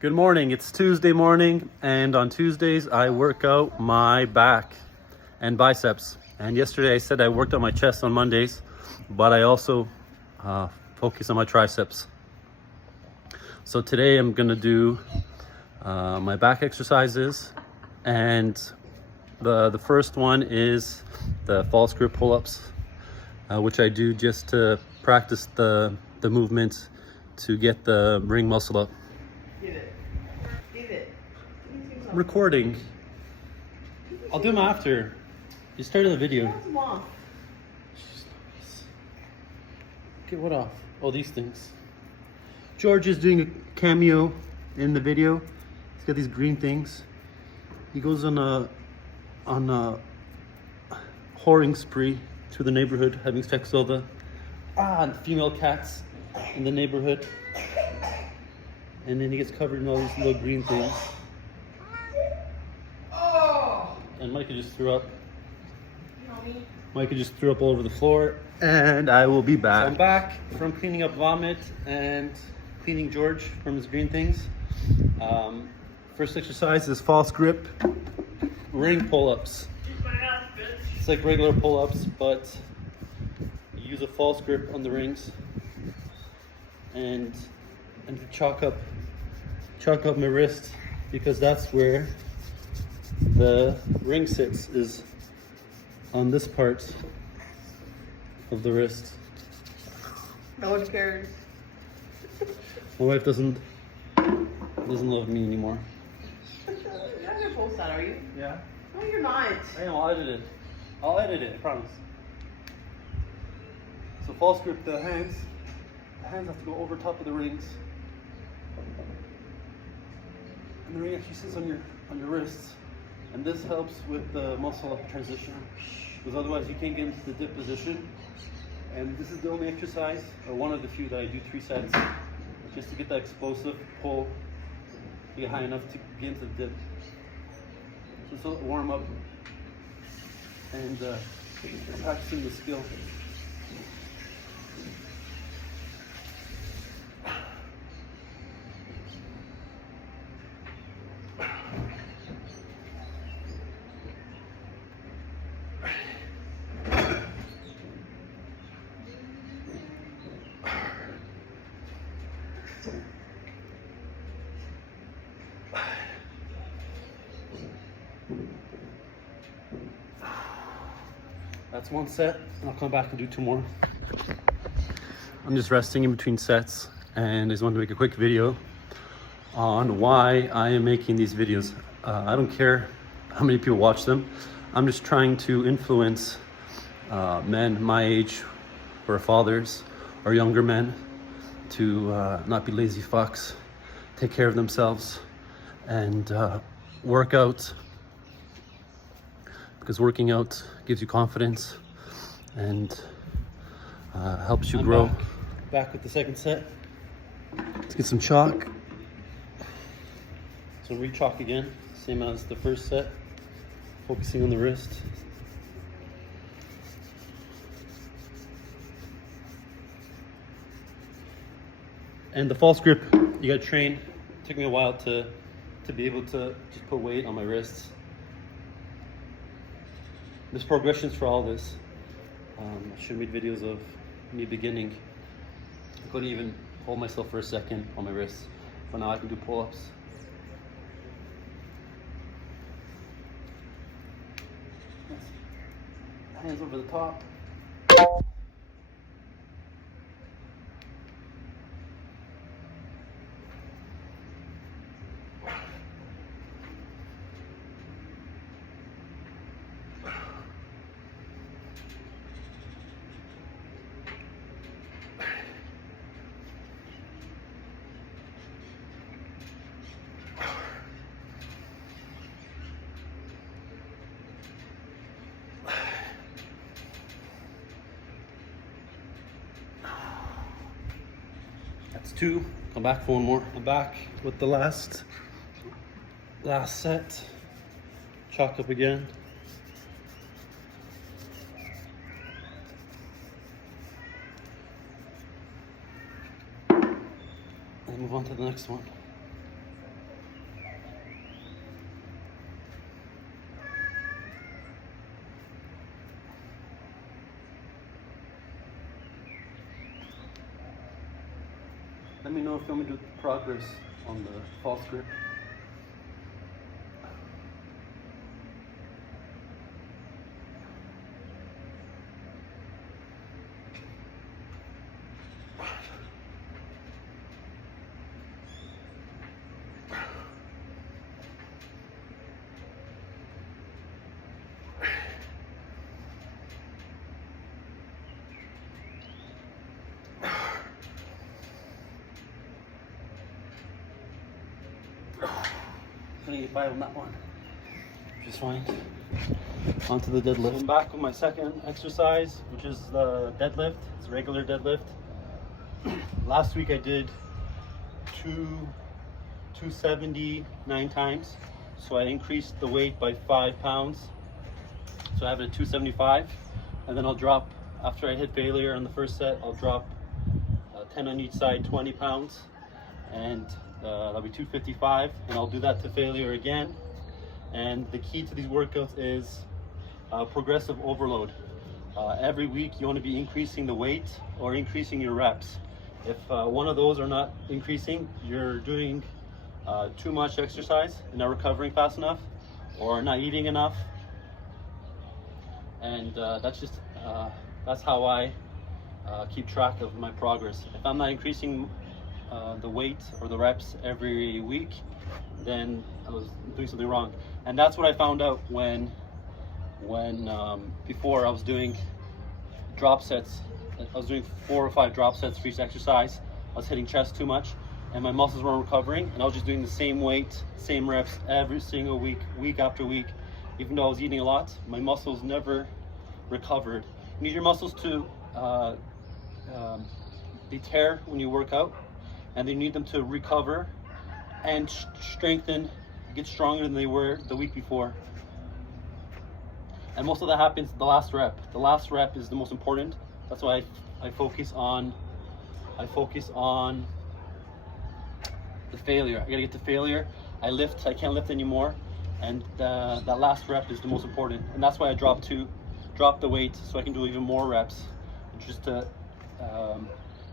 Good morning. It's Tuesday morning, and on Tuesdays I work out my back and biceps. And yesterday I said I worked out my chest on Mondays, but I also focus on my triceps. So today I'm gonna do my back exercises, and the first one is the false grip pull-ups, which I do just to practice the movement to get the ring muscle up. Give it. Give it. Recording. I'll do them after. You started the video. Turn them off. Get what off? Oh, these things. George is doing a cameo in the video. He's got these green things. He goes on a whoring spree through the neighborhood, having sex with all the female cats in the neighborhood. And then he gets covered in all these little green things. Oh! And Micah just threw up. Mommy. Micah just threw up all over the floor. And I will be back. So I'm back from cleaning up vomit and cleaning George from his green things. First exercise is false grip ring pull-ups. It's like regular pull-ups, but you use a false grip on the rings and chalk up my wrist, because that's where the ring sits, is on this part of the wrist. No one cares. My wife doesn't love me anymore. You're not gonna post that, are you? Yeah. No, you're not. I am. I'll edit it. I promise. So false grip the hands. The hands have to go over top of the rings. And the ring actually sits on your wrists, and this helps with the muscle up transition, because otherwise you can't get into the dip position. And this is the only exercise, or one of the few, that I do 3 sets, just to get that explosive pull to get high enough to get into the dip. So it's a little warm up and practicing the skill. That's 1 set, and I'll come back and do 2 more. I'm just resting in between sets, and I just wanted to make a quick video on why I am making these videos. I don't care how many people watch them. I'm just trying to influence men my age, or fathers, or younger men, to not be lazy fucks, take care of themselves, and work out. Because working out gives you confidence and helps you grow. Back with the second set. Let's get some chalk. So re-chalk again, same as the first set, focusing on the wrist. And the false grip, you gotta train. It took me a while to be able to just put weight on my wrists. There's progressions for all this. I should have made videos of me beginning. I couldn't even hold myself for a second on my wrists, but now I can do pull-ups. Hands over the top. That's 2. Come back for 1 more. I'm back with the last set. Chalk up again. And move on to the next one. Let me know if you want me to do progress on the false grip. Gonna get by on that one, which is fine. Onto the deadlift. I'm back with my second exercise, which is the deadlift. It's a regular deadlift. Last week I did 270 9 times, so I increased the weight by 5 pounds. So I have it at 275, and then I'll drop, after I hit failure on the first set, I'll drop 10 on each side, 20 pounds, and that'll be 255, and I'll do that to failure again. And the key to these workouts is progressive overload. Every week you want to be increasing the weight or increasing your reps. If one of those are not increasing, you're doing too much exercise and not recovering fast enough, or not eating enough. And that's how I keep track of my progress. If I'm not increasing the weight or the reps every week, then I was doing something wrong. And that's what I found out when before I was doing drop sets. I was doing 4 or 5 drop sets for each exercise. I was hitting chest too much and my muscles weren't recovering, and I was just doing the same weight, same reps every single week, week after week. Even though I was eating a lot, my muscles never recovered. You need your muscles to they tear when you work out, and they need them to recover and strengthen, get stronger than they were the week before. And most of that happens the last rep. The last rep is the most important. That's why I focus on the failure. I gotta get to failure. I can't lift anymore, and that last rep is the most important. And that's why I drop the weight, so I can do even more reps, just to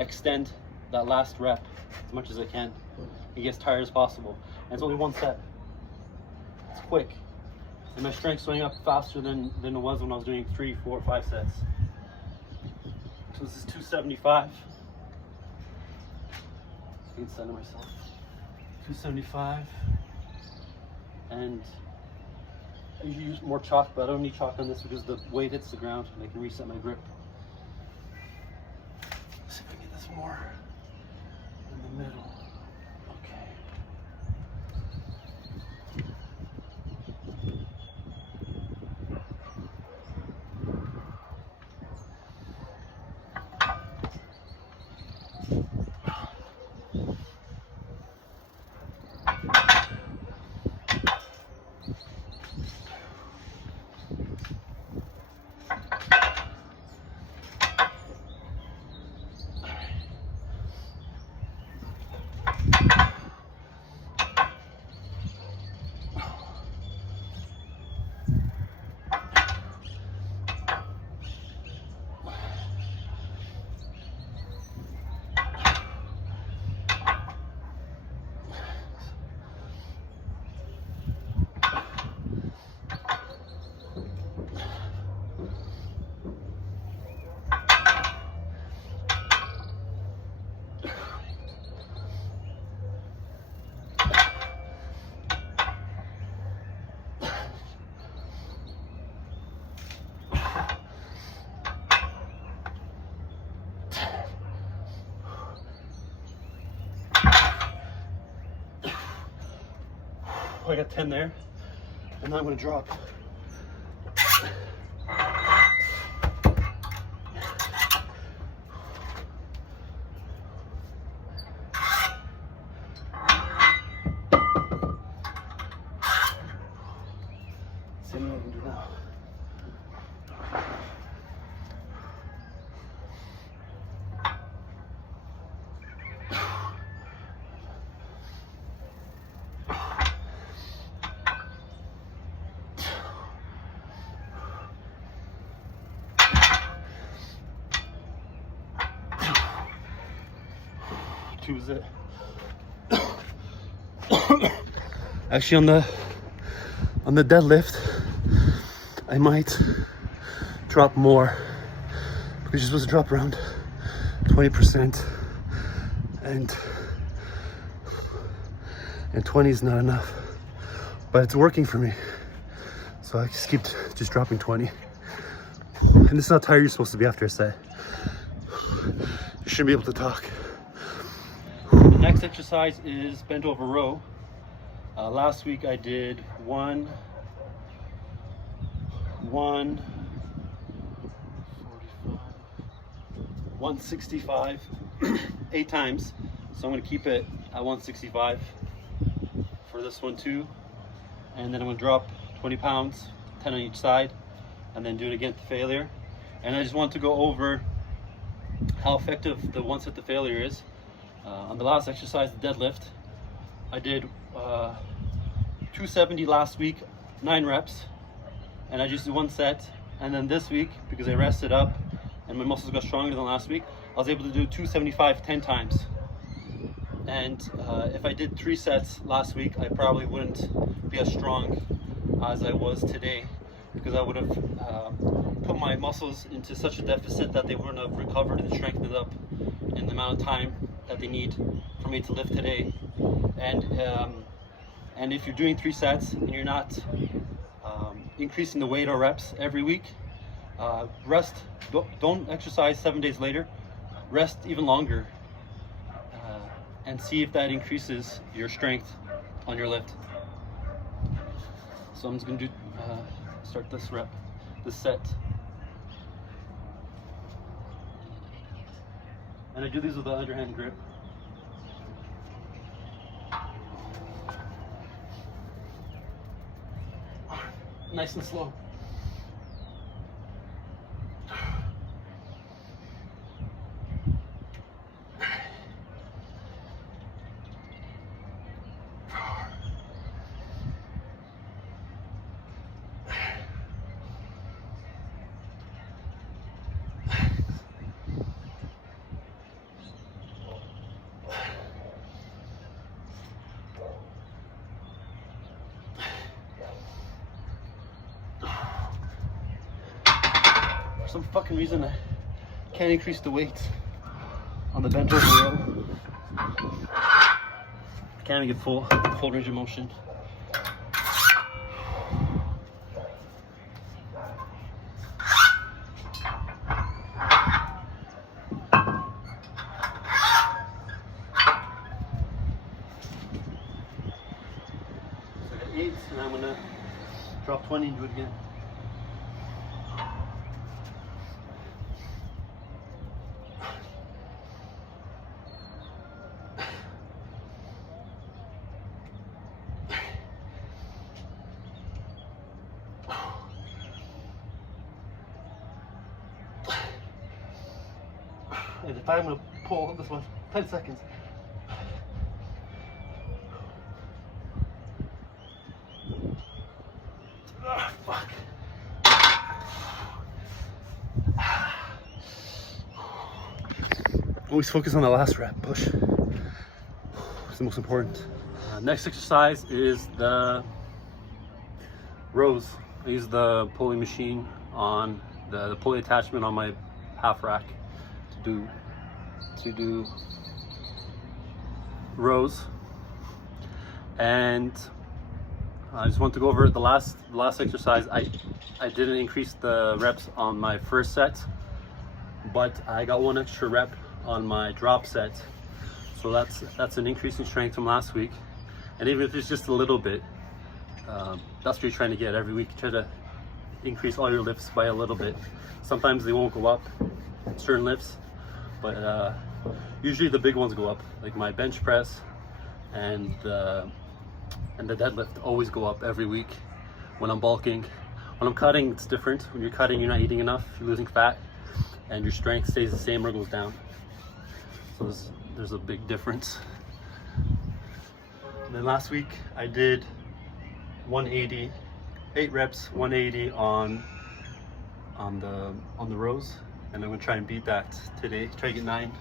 extend that last rep as much as I can and get as tired as possible. And it's only 1 set. It's quick, and my strength's going up faster than it was when I was doing 3, 4, 5 sets. So this is 275. I can center myself. 275, and I usually use more chalk, but I don't need chalk on this because the weight hits the ground and I can reset my grip. Let's see if I can get this more in the middle. Okay. I got 10 there, and now I'm going to drop. See what I can do now. 2 is it. Actually on the deadlift, I might drop more because you're supposed to drop around 20%, and 20 is not enough, but it's working for me, so I just keep dropping 20. And this is how tired you're supposed to be after a set. You shouldn't be able to talk. The next exercise is bent over row. Last week I did 165 8 times, so I'm going to keep it at 165 for this one too, and then I'm going to drop 20 pounds, 10 on each side, and then do it again to failure. And I just want to go over how effective the one set to failure is. On the last exercise, the deadlift, I did 270 last week, 9 reps, and I just did 1 set. And then this week, because I rested up and my muscles got stronger than last week, I was able to do 275 10 times. And if I did 3 sets last week, I probably wouldn't be as strong as I was today, because I would have put my muscles into such a deficit that they wouldn't have recovered and strengthened up in the amount of time that they need for me to lift today. And if you're doing 3 sets and you're not increasing the weight or reps every week, rest. Don't exercise 7 days later. Rest even longer, and see if that increases your strength on your lift. So I'm just gonna start this set. And I do these with the underhand grip. Nice and slow. For some fucking reason, I can't increase the weight on the bent over row. Can't even get full range of motion. So I got 8, and I'm gonna drop 20 and do it again. And if I'm gonna pull this one, 10 seconds. Fuck. Always focus on the last rep, push. It's the most important. Next exercise is the rows. I use the pulley machine on the pulley attachment on my half rack to do rows. And I just want to go over the last exercise. I didn't increase the reps on my first set, but I got 1 extra rep on my drop set, so that's an increase in strength from last week. And even if it's just a little bit, that's what you're trying to get every week. Try to increase all your lifts by a little bit. Sometimes they won't go up, certain lifts, but usually the big ones go up, like my bench press and the deadlift always go up every week when I'm bulking. When I'm cutting, it's different. When you're cutting, you're not eating enough, you're losing fat, and your strength stays the same or goes down. So there's a big difference. And then last week I did 180, 8 reps, 180 on the rows, and I'm gonna try and beat that today. Try to get 9.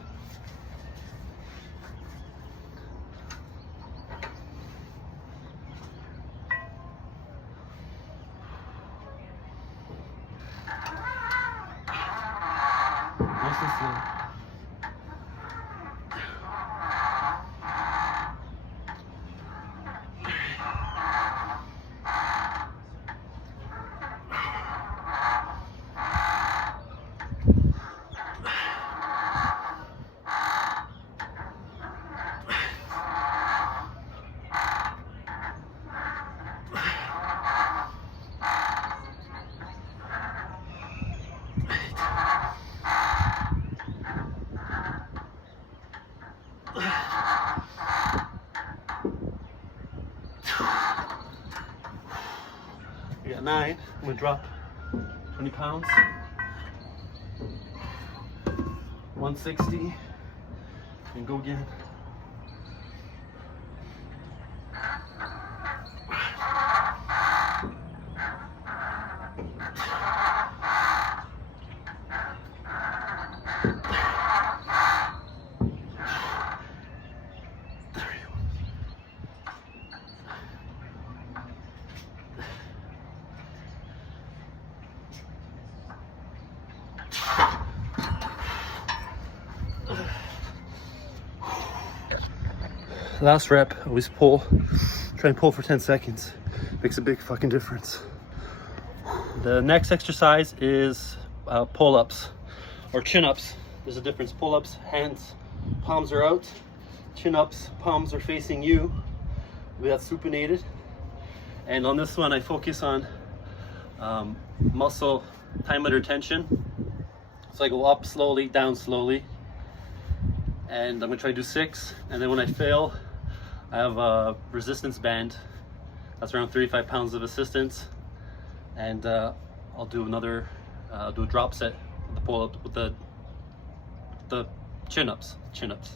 At 9, I'm gonna drop 20 pounds. 160, and go again. Last rep, always pull. Try and pull for 10 seconds. Makes a big fucking difference. The next exercise is pull-ups or chin-ups. There's a difference. Pull-ups, hands, palms are out. Chin-ups, palms are facing you. We got supinated. And on this one, I focus on muscle time under tension. So I go up slowly, down slowly. And I'm gonna try to do 6. And then when I fail, I have a resistance band. That's around 35 pounds of assistance. And I'll do another, do a drop set with the pull up with the chin-ups. Chin-ups.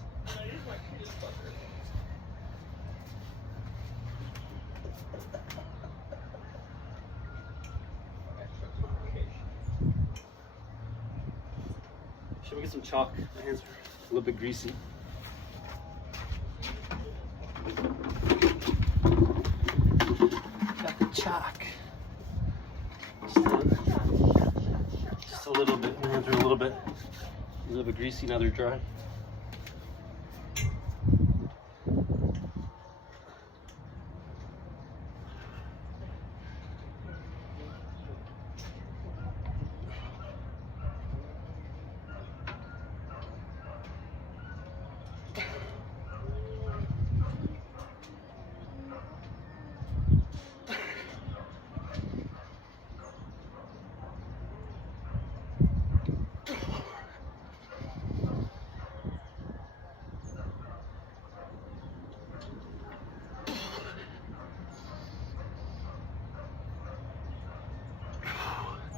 Should we get some chalk? My hands are a little bit greasy. Got the chalk. Just a little bit. My hands are a little bit greasy. Now they're dry.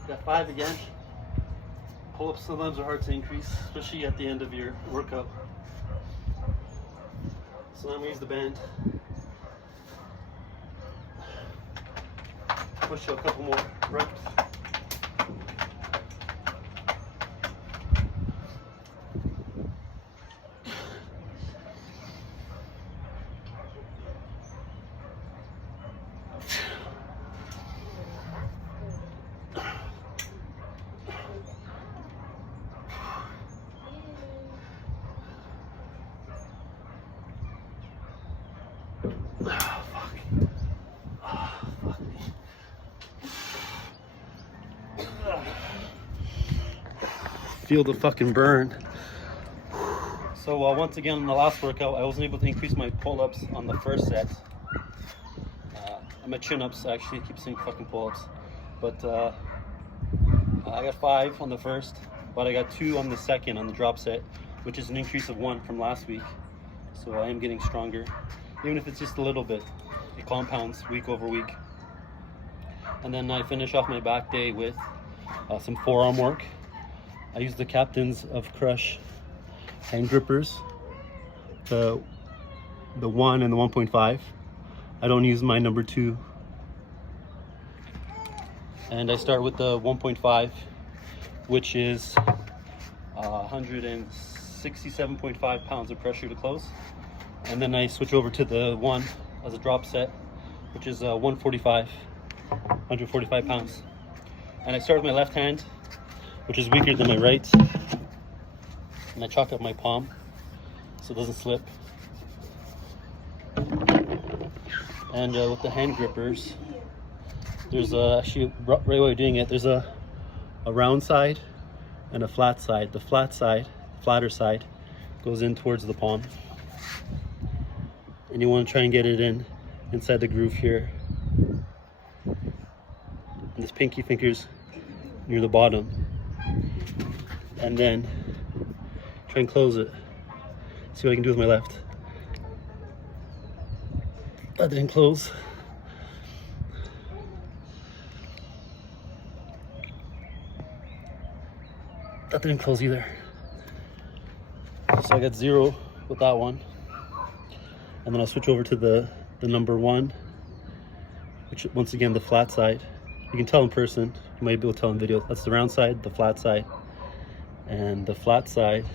Got 5 again. Pull-ups sometimes are hard to increase, especially at the end of your workout. So now I'm gonna use the band. Push a couple more reps. Feel the fucking burn. So once again, in the last workout, I wasn't able to increase my pull-ups on the first set. I'm at chin-ups, actually. I keep saying fucking pull-ups. But I got 5 on the first, but I got 2 on the second on the drop set, which is an increase of 1 from last week. So I am getting stronger, even if it's just a little bit. It compounds week over week. And then I finish off my back day with some forearm work. I use the Captains of Crush hand grippers, the 1 and the 1.5. I don't use my number 2. And I start with the 1.5, which is 167.5 pounds of pressure to close. And then I switch over to the 1 as a drop set, which is 145 pounds. And I start with my left hand, which is weaker than my right. And I chalk up my palm so it doesn't slip. And with the hand grippers, there's actually right way of doing it. There's a round side and a flat side. The flatter side, goes in towards the palm. And you want to try and get it inside the groove here. And this pinky finger's near the bottom. And then try and close it. See what I can do with my left. That didn't close. That didn't close either. So I got 0 with that one. And then I'll switch over to the number 1, which once again, the flat side. You can tell in person, you might be able to tell in video. That's the round side, the flat side. And the flat side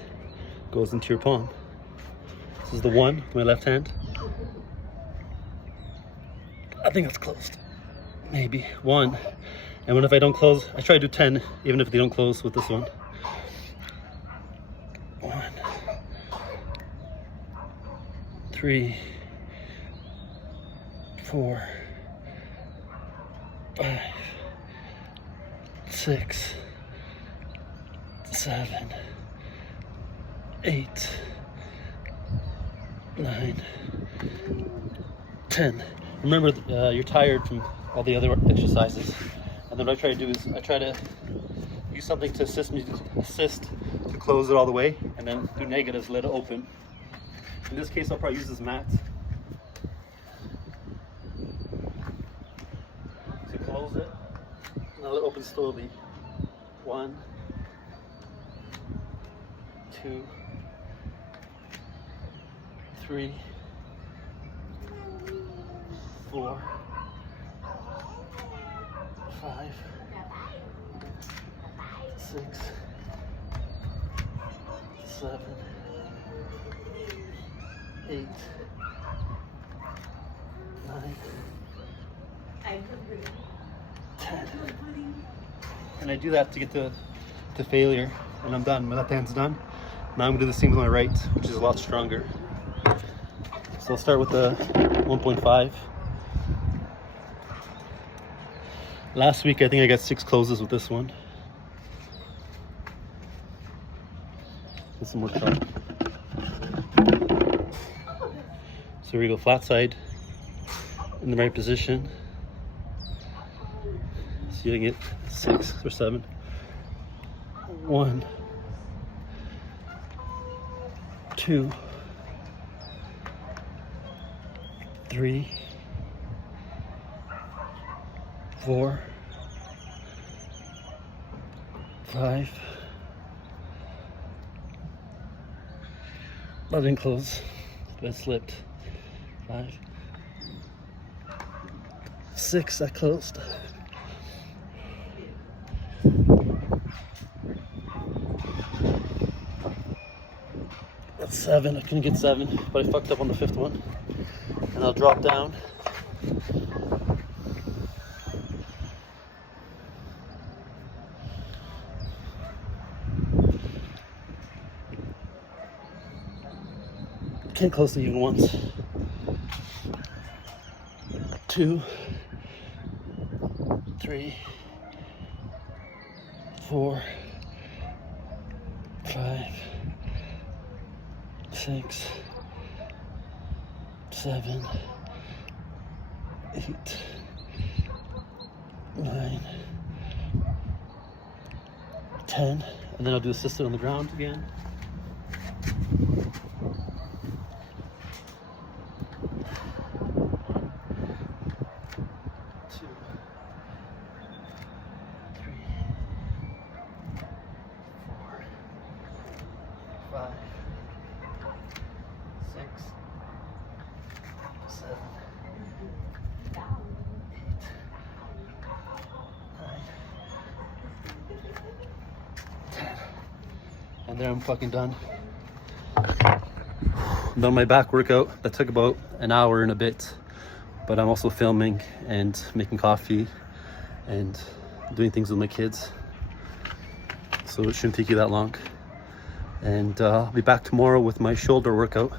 goes into your palm. This is the 1 with my left hand. I think it's closed. Maybe 1. And what if I don't close? I try to do 10, even if they don't close with this one. 1, 3, 4, 5, 6, 7, 8, 9, 10. Remember, you're tired from all the other exercises. And then what I try to do is I try to use something to assist to close it all the way, and then do negatives, let it open. In this case, I'll probably use this mat to close it, and I'll let it open slowly. 1, 2, 3, 4, 5, 6, 7, 8, 9, 10. And I do that to get to failure, and I'm done. My left hand's done. Now I'm gonna do the same with my right, which is a lot stronger. So I'll start with the 1.5. Last week, I think I got 6 closes with this one. Get some more shot. So here we go, flat side in the right position. See if I can get 6 or 7. 1, 2, 3, 4, 5. That didn't close, but it slipped. 5, 6, that closed. 7, I couldn't get 7, but I fucked up on the 5th one. And I'll drop down. Can't close it even once. 2, 3, 4, 5, 6, 7, 8, 9, 10, and then I'll do assisted on the ground again. 2, 3, 4, 5, 6, 7, 8, 9, 10. And there I'm fucking done. I'm done my back workout. That took about an hour and a bit. But I'm also filming and making coffee and doing things with my kids. So it shouldn't take you that long. And I'll be back tomorrow with my shoulder workout.